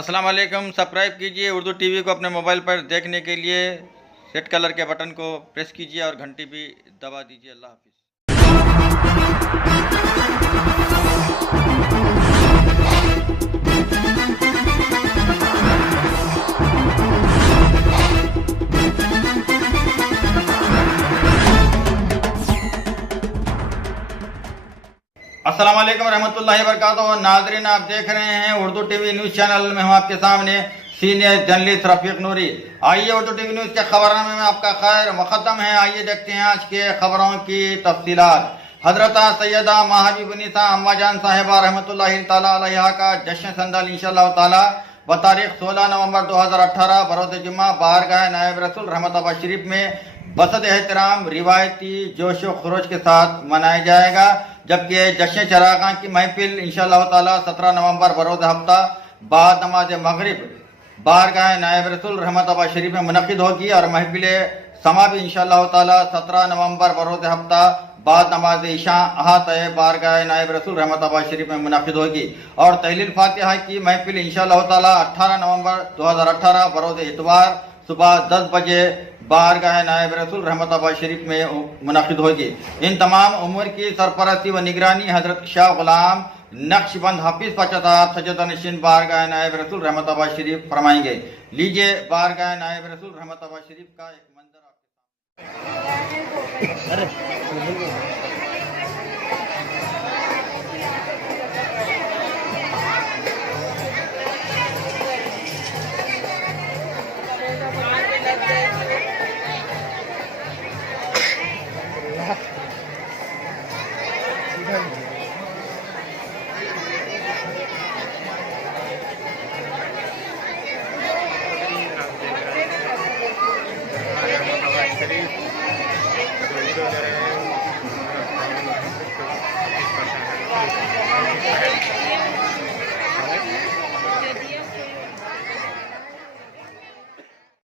अस्सलाम वालेकुम। सब्सक्राइब कीजिए उर्दू टीवी को अपने मोबाइल पर देखने के लिए रेड कलर के बटन को प्रेस कीजिए और घंटी भी दबा दीजिए। अल्लाह हाफिज़। अस्सलाम वालेकुम रहमतुल्लाहि व बरकातहू। नाज़रीन, आप देख रहे हैं उर्दू टीवी न्यूज़ चैनल में हूं आपके सामने सीनियर जर्नलिस्ट रफीक नूरी। आइए उर्दू टीवी न्यूज़ के खबरनामे में आपका खैर मुक़द्दम है। आइए देखते हैं आज के खबरों की तफसीलात। हजरत सैयदा महबूबुन्निसा अम्माजान साहिबा रहमतुल्लाहि तआला अलैहा का जश्न संदल इंशाअल्लाह ताला बतारीख 16 नवंबर 2018 बरोज़ जुम्मा बारगाह नायब रसूल रहमताबाद शरीफ में बसद एहतराम रिवायती जोश व खरोश के साथ मनाया जाएगा। जबकि जश्न चरागां की महफिल इंशाअल्लाह ताला 17 नवंबर बरोज़ हफ्ता बाद नमाज मगरिब बारगाह नायब रसूल रहमताबाद शरीफ में मुनक़िद होगी और महफिल समा भी इंशाअल्लाह ताला 17 नवंबर बरोज़ हफ्ता बाद नमाज इशा अहाते बारगाह नायब रसूल रहमताबाद शरीफ में मुनक़िद होगी। और तहलील फातिहा की महफिल इंशाअल्लाह ताला 18 नवंबर 2018 बरोज़ इतवार सुबह 10 बजे बारगाह नायब रसूल रहमताबाद शरीफ में मुनक़िद होगी। इन तमाम उमूर की सरपरस्ती व निगरानी हजरत शाह गुलाम नक्शबंद हाफिज पचता सजदा नशीन बारगाह नायब रसूल रहमताबाद शरीफ फरमाएंगे। लीजिए बारगाह नायब रसूल रहमताबाद शरीफ का एक मंजर शरीफ